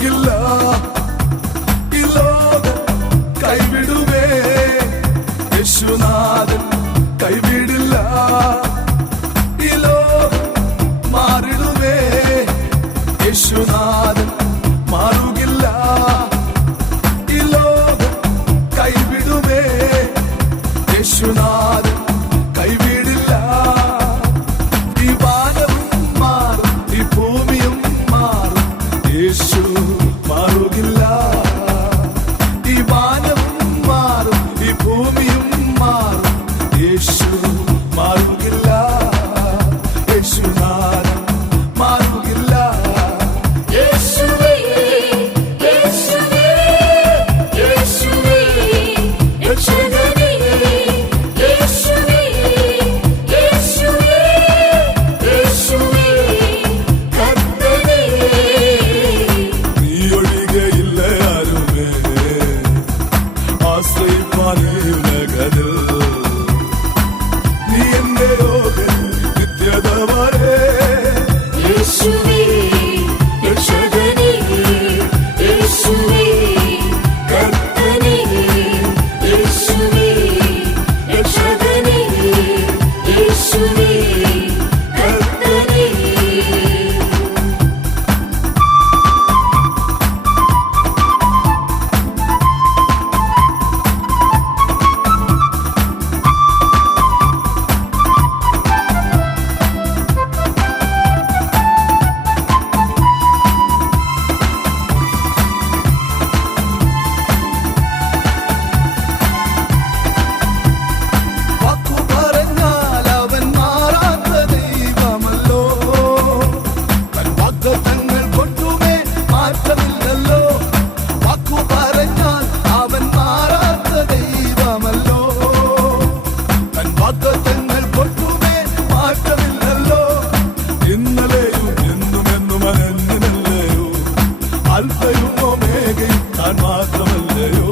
നമുക്കില്ല ഈ ലോകം കൈവിടുമേ യശുനാഥൻ കൈവിടില്ല. ഈ ലോകം മാറിടുമേ യശുനാഥൻ മാറുകില്ല. ഈ ലോകം കൈവിടുമേ യശുനാഥൻ معنينا قدر Yeshu മാറല്ലോ അവൻ ദൈവമല്ലോ. എന്നും എന്നും മാത്രമല്ലയോ?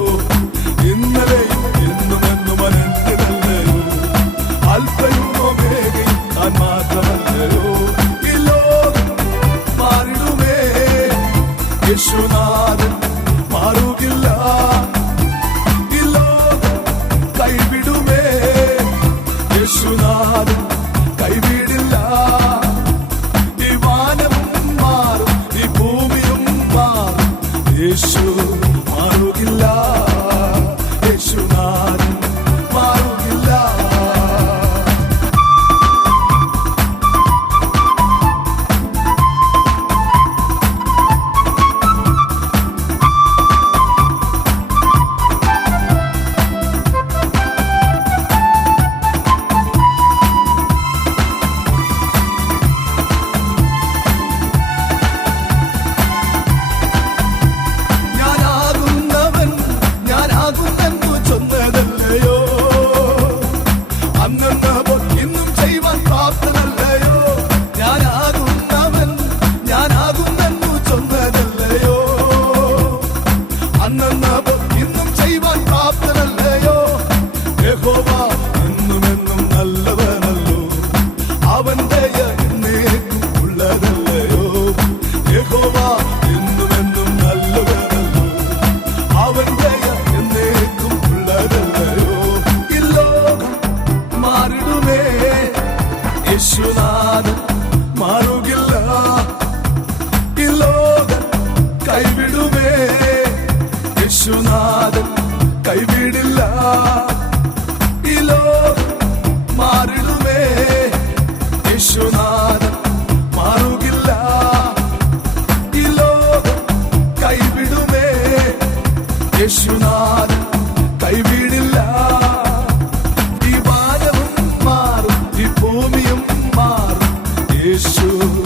ഇന്നലെയും എന്നും എന്നും അനന്യനല്ലയോ അല്പയും Isso algún നാഥൻ കൈവിടില്ല. ഈ ലോകം മാറിടുമേ. യേശുനാഥൻ മാറുകില്ല. ഈ കൈവിടുമേ. യേശുനാഥൻ കൈവിടില്ല. ഈ വാനവും മാറും ഈ ഭൂമിയും മാറും. യേശു